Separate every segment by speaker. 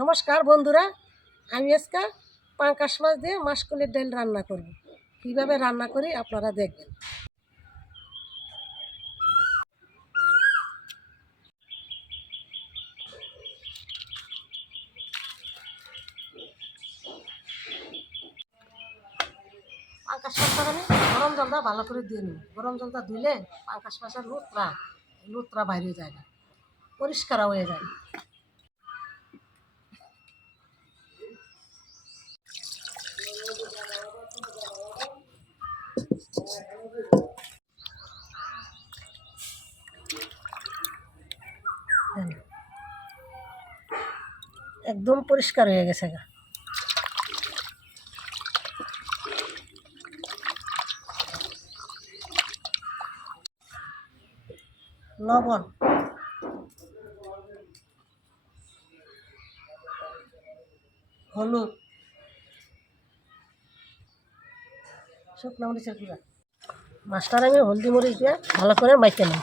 Speaker 1: নমস্কার বন্ধুরা, আমি আজকে পাঙ্কাশ মাছ দিয়ে মাসকলের ডাল রান্না করব। কীভাবে রান্না করি আপনারা দেখবেন। পাঙ্কাশ মাছটা আমি গরম জলটা ভালো করে দিয়ে নিই গরম জলটা ধুলে পাঙ্কাশ মাছের লুতরা লুতরা বাইরে যায় না পরিষ্কার হয়ে যায়। একদম পরিষ্কার হয়ে গেছে গা। লবণ। হলুদ। শুকনো মরিচের গুঁড়া। মাছটার আমি হলদি মরিচ দিয়ে ভালো করে মাইকে নিই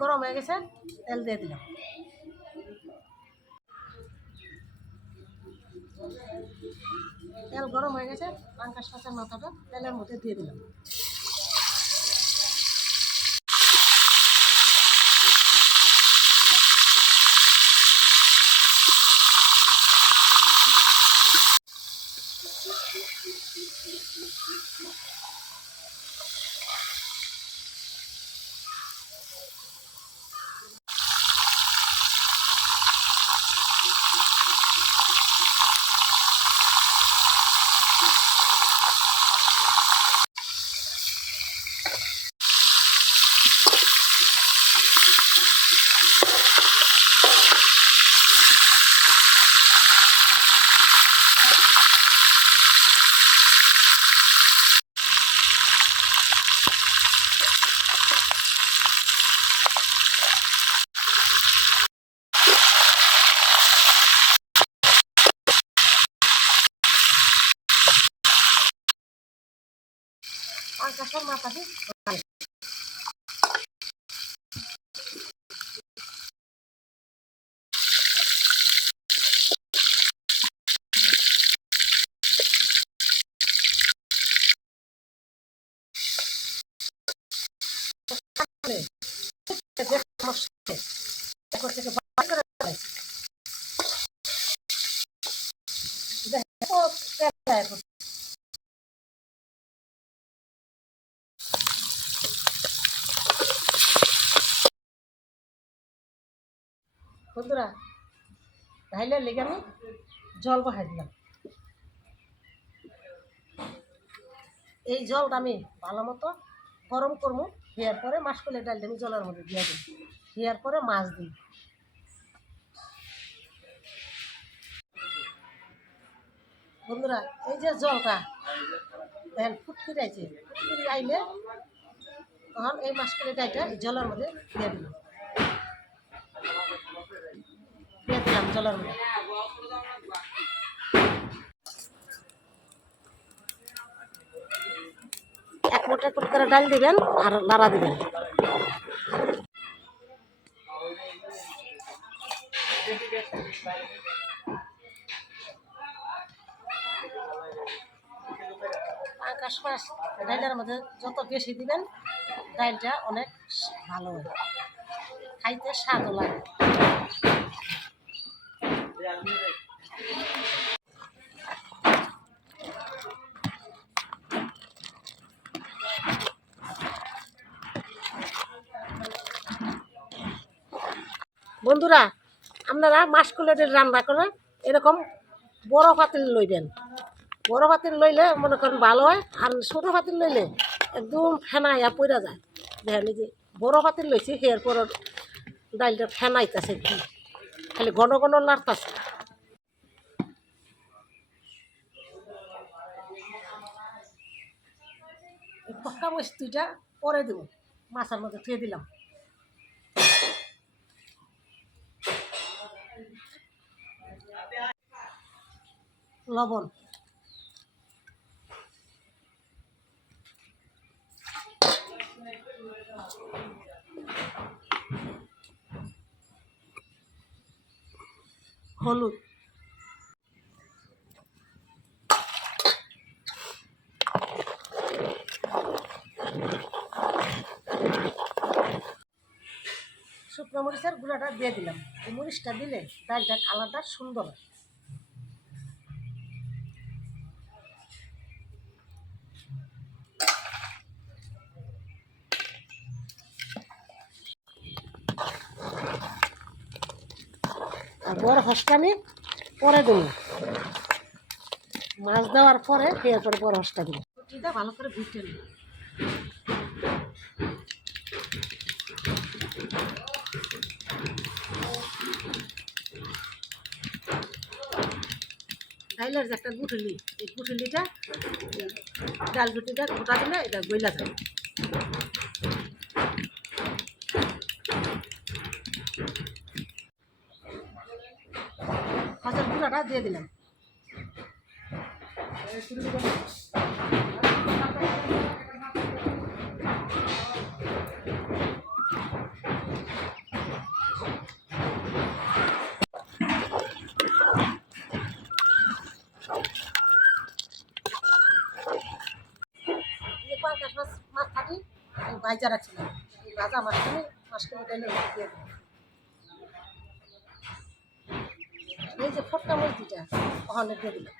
Speaker 1: গরম হয়ে গেছে, তেল দিয়ে দিলাম। তেল গরম হয়ে গেছে, পাঙ্কাশ মাছের মাথাটা তেলের মধ্যে দিয়ে দিলাম। পাঙ্কাশের মাথাটি দেখো বন্ধুরা ঢাইলে লেগে আমি জল বহাই দিলাম। এই জলটা আমি ভালো মতো গরম করব, দেওয়ার পরে মাসকলের ডালটা আমি জলের মধ্যে দিয়ে দিই দেওয়ার পরে মাছ দিই বন্ধুরা, এই যে জলটা, দেখেন ফুটকির আইছে ফুটকির আইলে তখন এই মাসকলের ডালটা জলের মধ্যে দিয়ে দিলাম এক মোটা করে ডাল দিবেন আর লাড়া দিবেন। ডাইলের মধ্যে যত বেশি দিবেন, ডাইলটা অনেক ভালো হয়। খাইতে স্বাদও লাগে। বন্ধুরা, আপনারা মাসকলেটের রান্না করে এরকম বড় পাতিল লইবেন। বড় পাতিল লইলে মনে করেন ভালো হয়, আর ছোটো পাতিল লইলে একদম ফেনাইয়া পড়া যায়। দেখেন যে বড় পাতিল লইছি, এরপর ডালটা ফেনাইতেছে কি? খালি ঘন ঘন নাড়তেছে। পক্কা বস্তুটা পরে দেবো। মাছের মধ্যে থুয়ে দিলাম। লবণ। Thank you. হলুদ। শুকনো মরিচের গুঁড়াটা দিয়ে দিলাম। এই মরিচটা দিলে ডালটা কালারটা সুন্দর হয়। বড় হসটানি পরে দেবো। মাছ দেওয়ার পরে এরপরে বড় হসটা ভালো করে ভিটে নেব যে একটা গুঠলি, এই গুঠলিটা ডাল রুটিটা গোটা দিলে এটা গইলা যাবে। গুঁড়াটা দিয়ে দিলাম। মাছ মাছ থাকি ভাজা মাছখানে মাছখানে ডাইলে দিয়ে এই যে ফটকা মরিচিটা ওখানে দিয়ে দিলাম।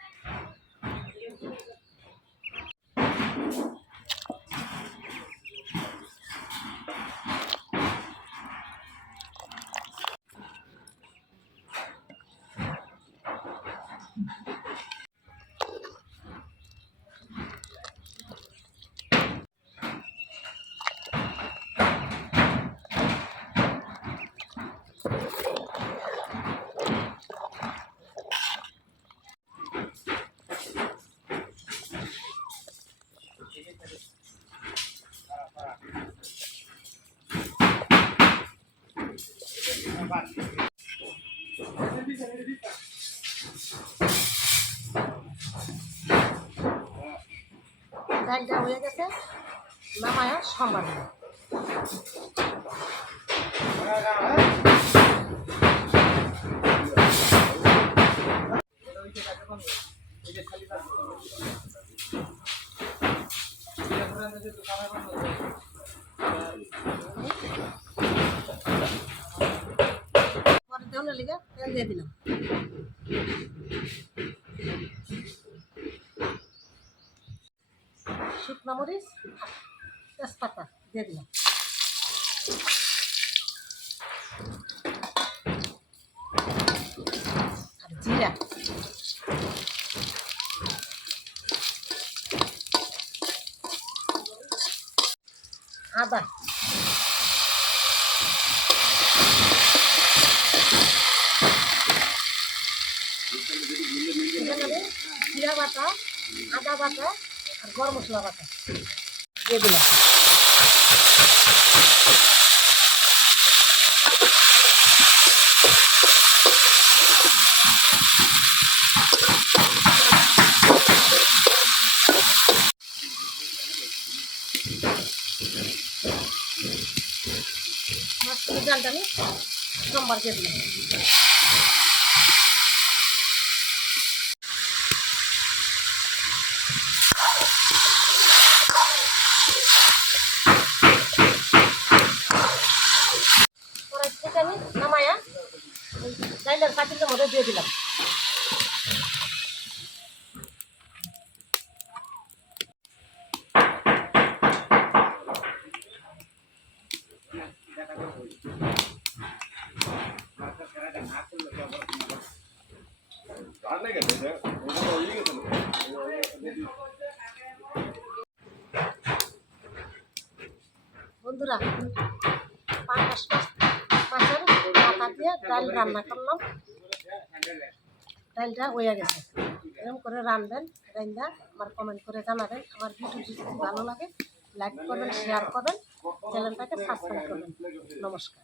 Speaker 1: ডালটা হয়ে গেছে নামায়া দিলাম পরে দেওয়ার লিগে তেল দিয়ে দিলাম শুকনো মরিচ আর তেজপাতা দিয়ে আর জিরা। আদা। এখানে জিরা বাটা, আদা বাটা আর গরম মশলা বাটা। দিয়ে দিলাম। জালটা আমি সোমবার দিয়ে দিলাম। আমি নামায়া ডাইলের পাতিলের মধ্যে দিয়ে দিলাম। দিয়ে ডাল রান্না করলাম। ডালটা হয়ে গেছে। এরকম করে রাঁধবেন রান্ধা আমার কমেন্ট করে জানাবেন। আমার ভিডিও যদি ভালো লাগে লাইক করবেন শেয়ার করবেন চ্যানেলটাকে সাবস্ক্রাইব করবেন। নমস্কার।